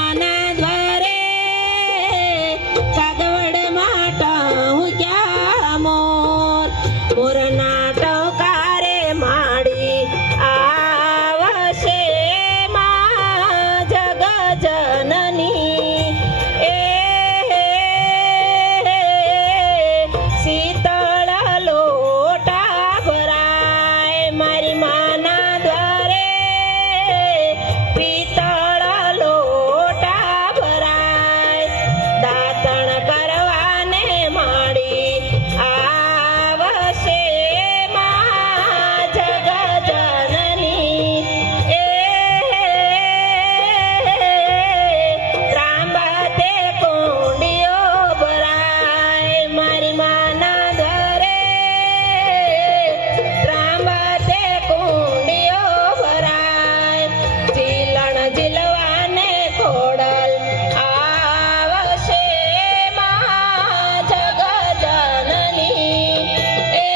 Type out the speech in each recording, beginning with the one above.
માના દ્વારે કાગવડ માટું ક્યાં મોર મોરના ટકારે માડી આવશે માં જગજનની એ શીતળ લોટા ભરાય મારી માના દ્વારે પિત્તળ લોટા ભરાય દાતણ કરવાને માડી આવશે માં જગજનની એ ત્રાંબતે કુંડીઓ ભરાય મારી માના દ્વારે ત્રાંબતે કુંડીઓ ભરાય જીલણ જીલવાને ખોડલ આવશે માં જગજનની એ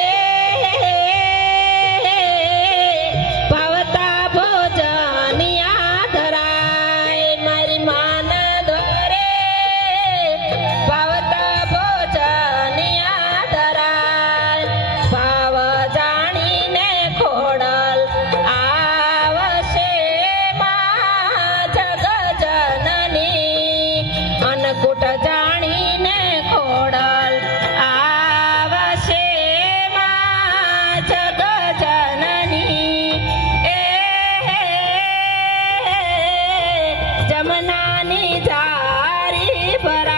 ભાવતા ભોજનિયા ધરાય મારી માના દ્વારે ભાવતા ભોજનિયા ધરાય ભાવ જાણીને ખોડલ આવશે માં જગજનની અન્નકૂટ જાણીને ખોડલ આવશે માં જગજનની એ જમનાની ધારી ભરાય